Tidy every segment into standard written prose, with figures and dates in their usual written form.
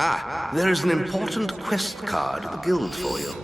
Ah, there is an important quest card at the guild for you.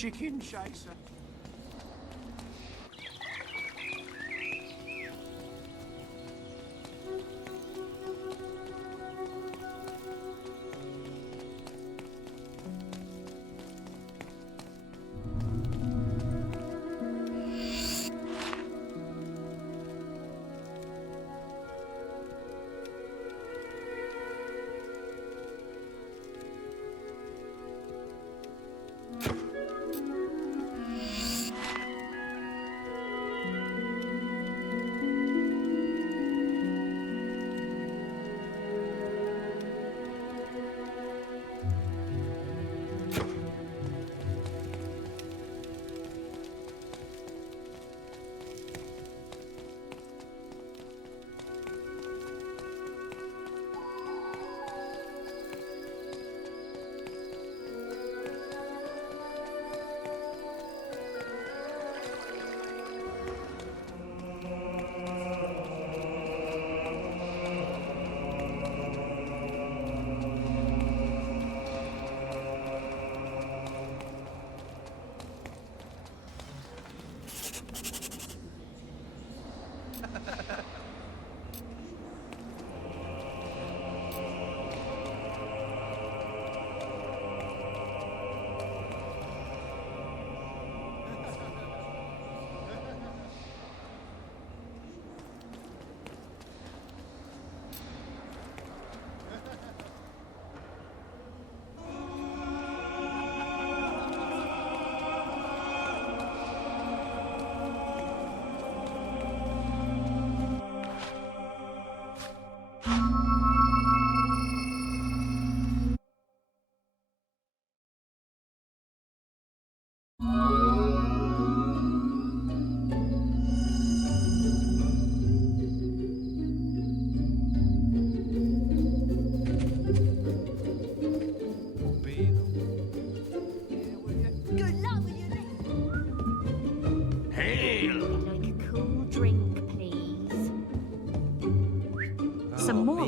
Chicken chaser.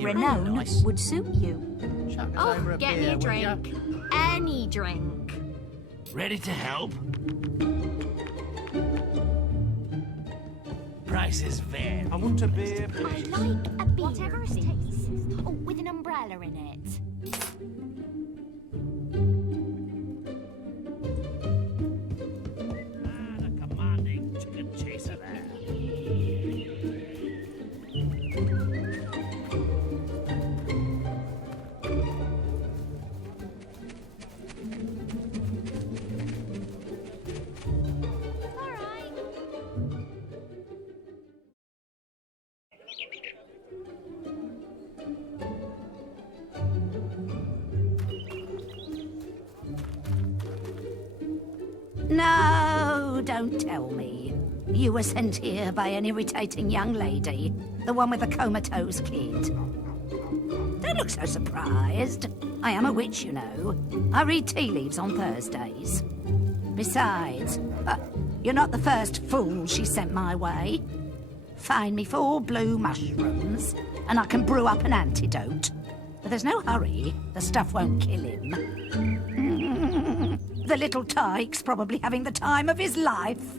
Renown would suit you. Oh, get me a drink. Any drink. Ready to help? Price is fair. I want a beer, I please. like a beer, whatever it tastes. Oh, with an umbrella in it. Ah, the commanding chicken chaser there. No, don't tell me. You were sent here by an irritating young lady, the one with the comatose kid. Don't look so surprised. I am a witch, you know. I read tea leaves on Thursdays. Besides, you're not the first fool she sent my way. Find me 4 blue mushrooms, and I can brew up an antidote. But there's no hurry. The stuff won't kill him. The little tyke's probably having the time of his life.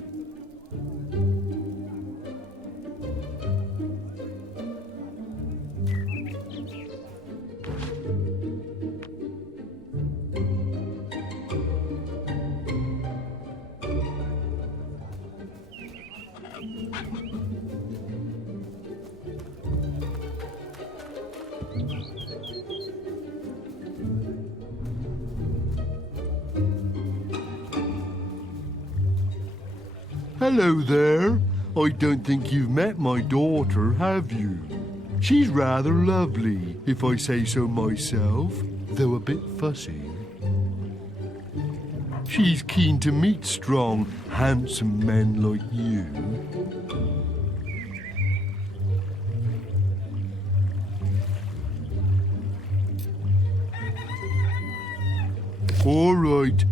Hello there. I don't think you've met my daughter, have you? She's rather lovely, if I say so myself, though a bit fussy. She's keen to meet strong, handsome men like you. All right.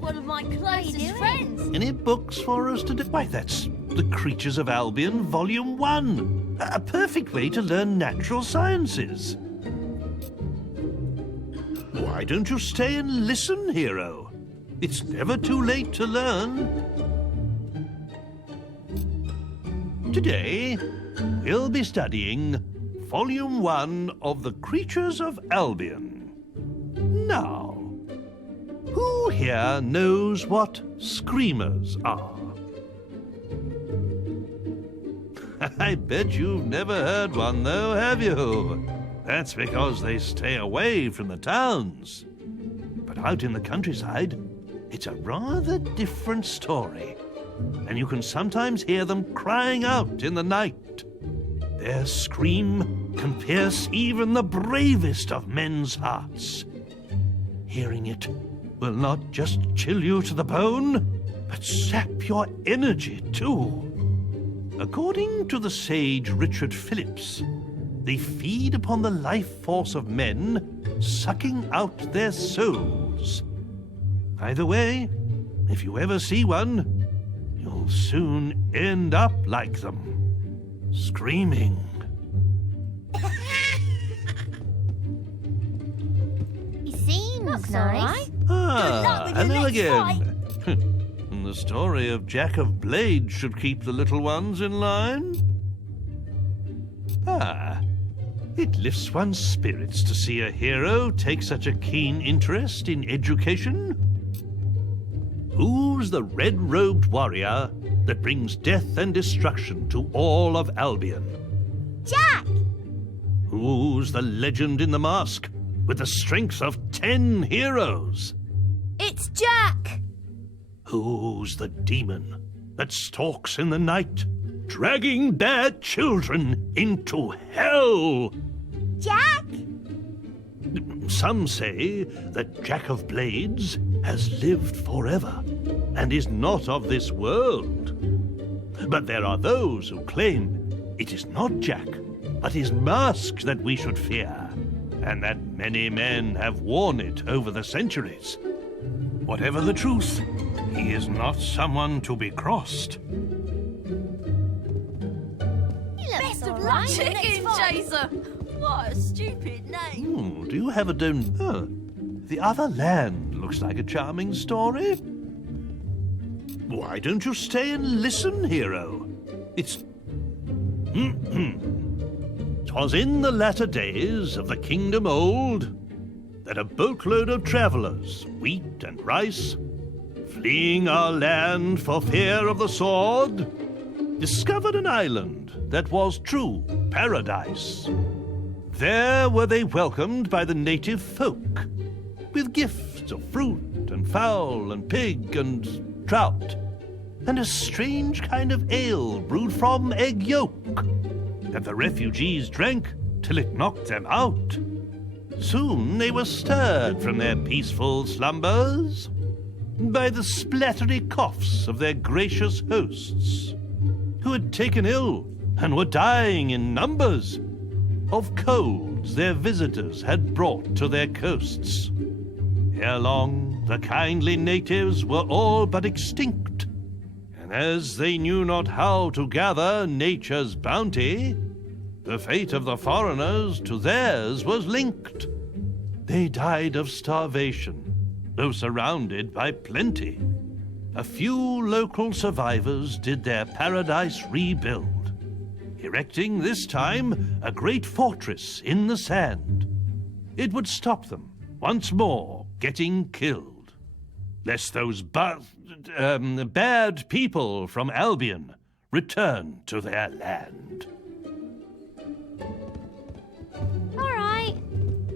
One of my closest friends. Any books for us to do? Why, that's The Creatures of Albion, Volume 1. A perfect way to learn natural sciences. Why don't you stay and listen, hero? It's never too late to learn. Today, we'll be studying Volume 1 of The Creatures of Albion. Now, who here knows what screamers are? I bet you've never heard one, though, have you? That's because they stay away from the towns. But out in the countryside, it's a rather different story. And you can sometimes hear them crying out in the night. Their scream can pierce even the bravest of men's hearts. Hearing it will not just chill you to the bone, but sap your energy too. According to the sage Richard Phillips, they feed upon the life force of men, sucking out their souls. Either way, if you ever see one, you'll soon end up like them, screaming. He seems nice. Hello again. The story of Jack of Blades should keep the little ones in line. It lifts one's spirits to see a hero take such a keen interest in education. Who's the red-robed warrior that brings death and destruction to all of Albion? Jack! Who's the legend in the mask with the strength of 10 heroes? It's Jack! Who's the demon that stalks in the night, dragging their children into hell? Jack? Some say that Jack of Blades has lived forever and is not of this world. But there are those who claim it is not Jack, but his mask that we should fear, and that many men have worn it over the centuries. Whatever the truth, he is not someone to be crossed. Best of luck, Chicken Chaser! What a stupid name. Do you have a The Other Land looks like a charming story. Why don't you stay and listen, hero? It's... 'Twas in the latter days of the kingdom old, that a boatload of travelers, wheat and rice, fleeing our land for fear of the sword, discovered an island that was true paradise. There were they welcomed by the native folk, with gifts of fruit and fowl and pig and trout, and a strange kind of ale brewed from egg yolk, that the refugees drank till it knocked them out. Soon they were stirred from their peaceful slumbers by the splattery coughs of their gracious hosts, who had taken ill and were dying in numbers of colds their visitors had brought to their coasts. Ere long, the kindly natives were all but extinct, and as they knew not how to gather nature's bounty, the fate of the foreigners to theirs was linked. They died of starvation, though surrounded by plenty. A few local survivors did their paradise rebuild, erecting this time a great fortress in the sand. It would stop them once more getting killed, lest those bad people from Albion return to their land. All right.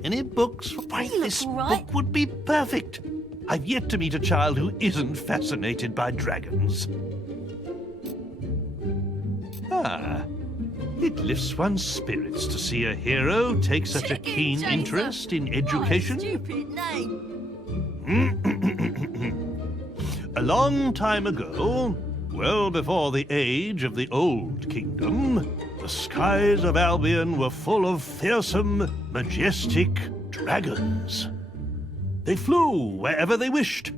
Any books? Why, this book would be perfect. I've yet to meet a child who isn't fascinated by dragons. It lifts one's spirits to see a hero take such a keen interest in education. What a stupid name. A long time ago, well before the age of the Old Kingdom, the skies of Albion were full of fearsome, majestic dragons. They flew wherever they wished,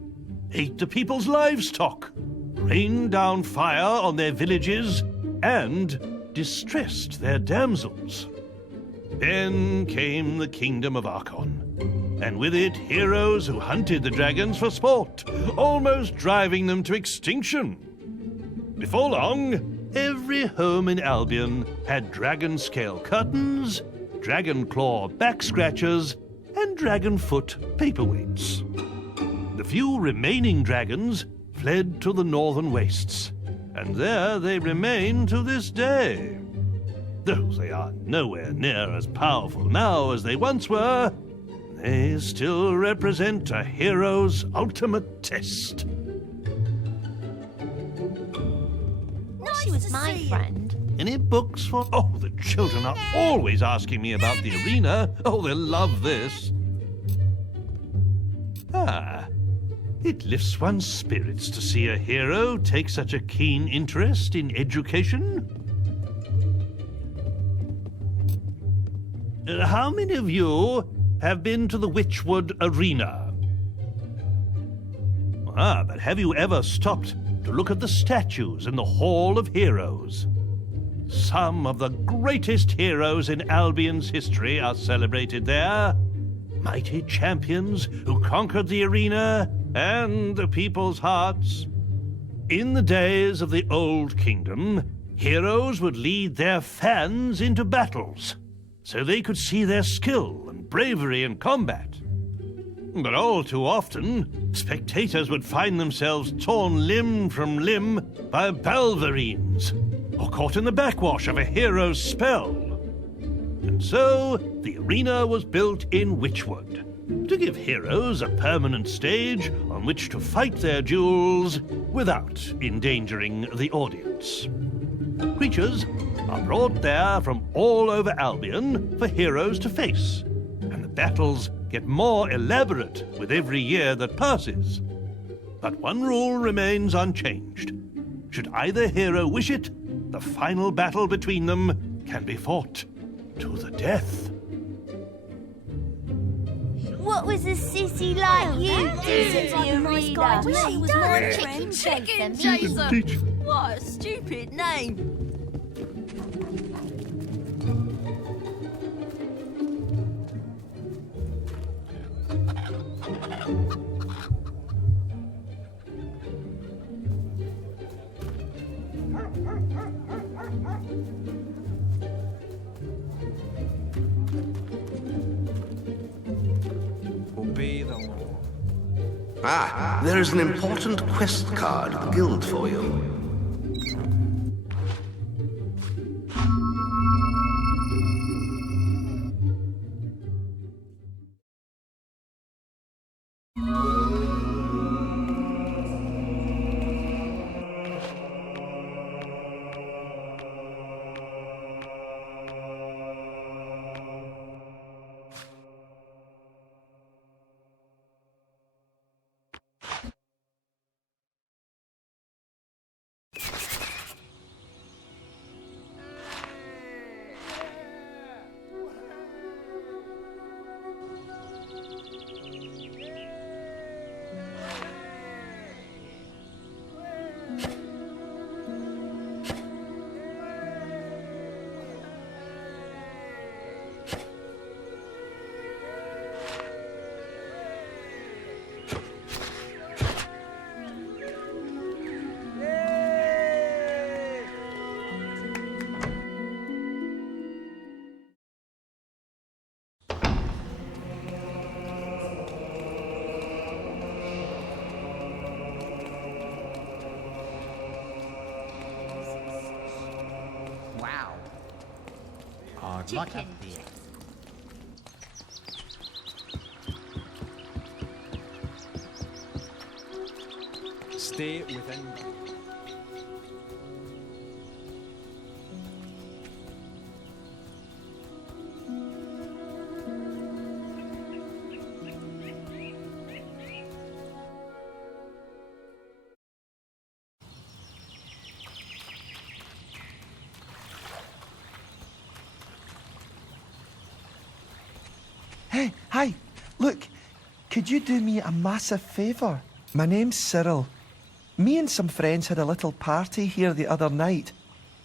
ate the people's livestock, rained down fire on their villages, and distressed their damsels. Then came the kingdom of Archon, and with it heroes who hunted the dragons for sport, almost driving them to extinction. Before long, every home in Albion had dragon scale curtains, dragon claw back scratchers, and dragon foot paperweights. The few remaining dragons fled to the northern wastes, and there they remain to this day. Though they are nowhere near as powerful now as they once were, they still represent a hero's ultimate test. She was my friend. Any books for... Oh, the children are always asking me about the arena. Oh, they'll love this. It lifts one's spirits to see a hero take such a keen interest in education. How many of you have been to the Witchwood Arena? But have you ever stopped to look at the statues in the Hall of Heroes? Some of the greatest heroes in Albion's history are celebrated there. Mighty champions who conquered the arena and the people's hearts. In the days of the Old Kingdom, heroes would lead their fans into battles, so they could see their skill and bravery in combat. But all too often, spectators would find themselves torn limb from limb by balverines, or caught in the backwash of a hero's spell. And so, the arena was built in Witchwood, to give heroes a permanent stage on which to fight their duels without endangering the audience. Creatures are brought there from all over Albion for heroes to face, and the battles get more elaborate with every year that passes. But one rule remains unchanged. Should either hero wish it, the final battle between them can be fought to the death. What was a sissy like you do to the arena? She was my friend. Chicken Chaser. Teacher. What a stupid name. Ah, there is an important quest card at the guild for you. Wow. I'd like a Chicken. beer. Stay within. Hey, hi. Look, could you do me a massive favour? My name's Cyril. Me and some friends had a little party here the other night,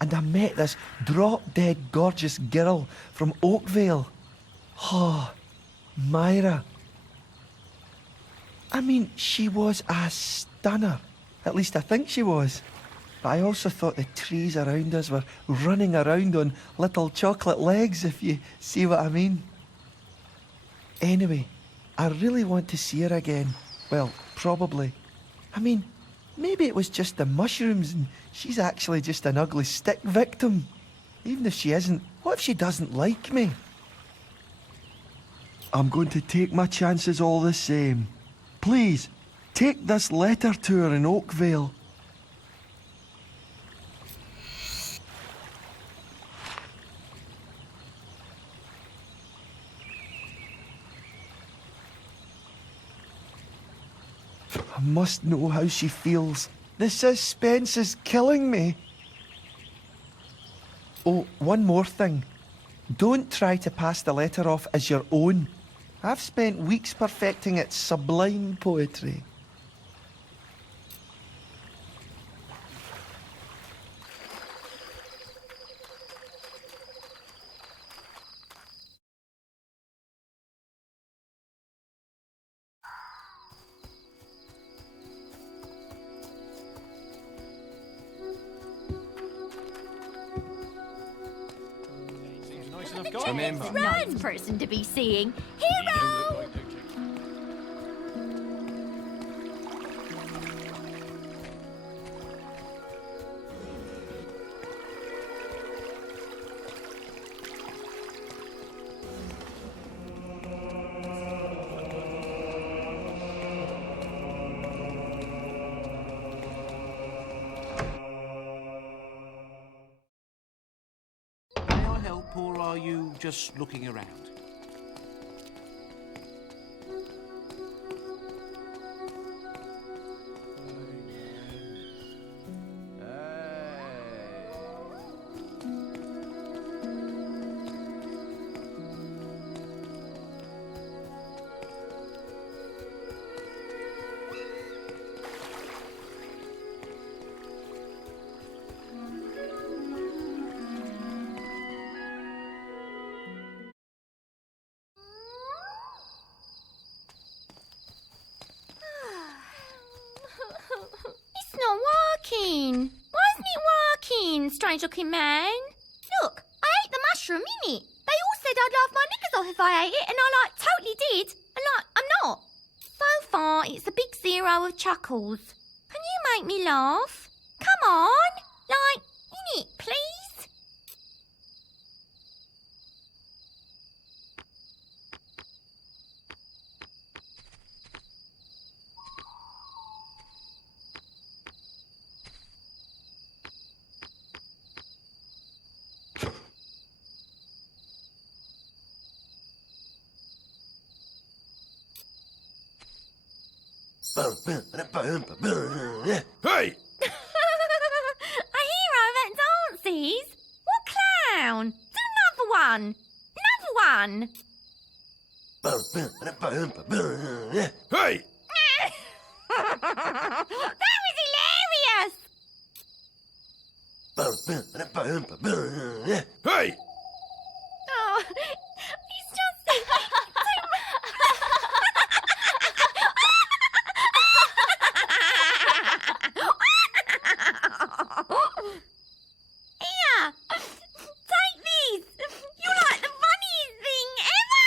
and I met this drop-dead gorgeous girl from Oakvale. Oh, Myra. I mean, she was a stunner. At least I think she was. But I also thought the trees around us were running around on little chocolate legs, if you see what I mean. Anyway, I really want to see her again. Well, probably. I mean, maybe it was just the mushrooms and she's actually just an ugly stick victim. Even if she isn't, what if she doesn't like me? I'm going to take my chances all the same. Please, take this letter to her in Oakvale. I must know how she feels. The suspense is killing me. Oh, one more thing. Don't try to pass the letter off as your own. I've spent weeks perfecting its sublime poetry. Remember. Nice person to be seeing. Hero! May I help, or are you just looking around? It's not working. Why isn't it working, strange looking man? Look, I ate the mushroom, innit? They all said I'd laugh my knickers off if I ate it, and I, totally did. And, I'm not. So far, it's a big sin. row of chuckles. Can you make me laugh? Come on, like, in it, please. Hey! A hero that dances? What clown? Do another one. Another one. Hey! That was hilarious. Hey! Oh, he's just Here, take this. You're like the funniest thing ever.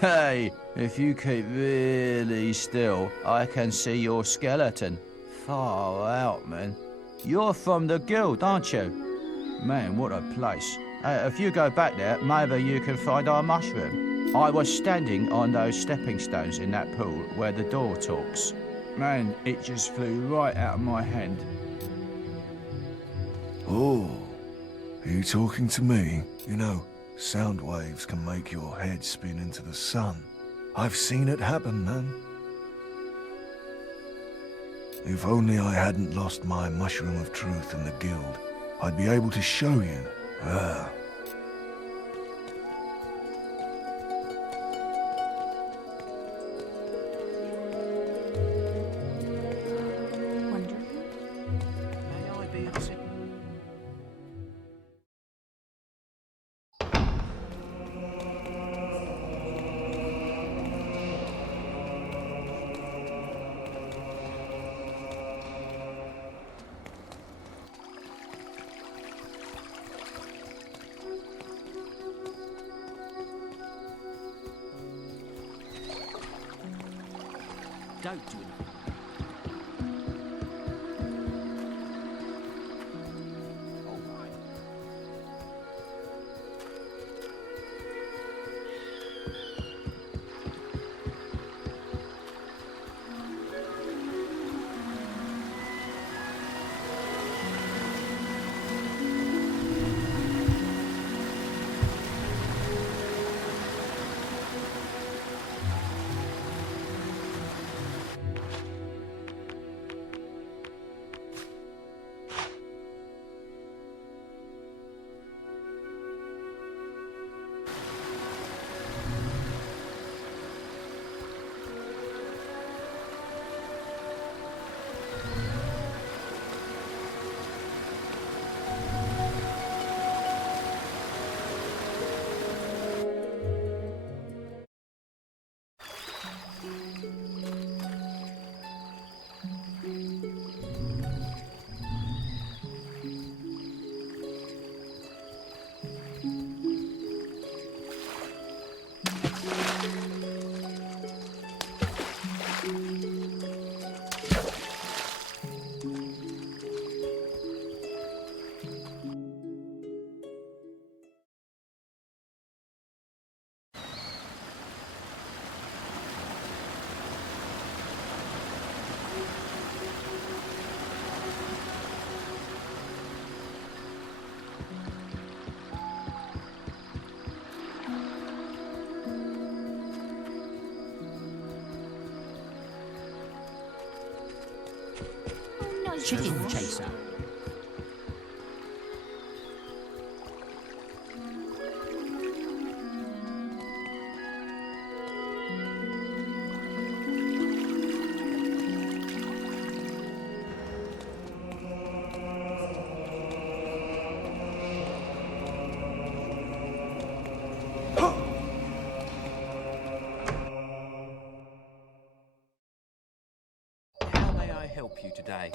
Hey, if you keep really still, I can see your skeleton. Far out, man. You're from the guild, aren't you? Man, what a place. If you go back there, maybe you can find our mushroom. I was standing on those stepping stones in that pool where the door talks. Man, it just flew right out of my hand. Oh, are you talking to me? You know, sound waves can make your head spin into the sun. I've seen it happen, man. If only I hadn't lost my mushroom of truth in the guild, I'd be able to show you. May I be of Don't do it. Chicken chaser. you today.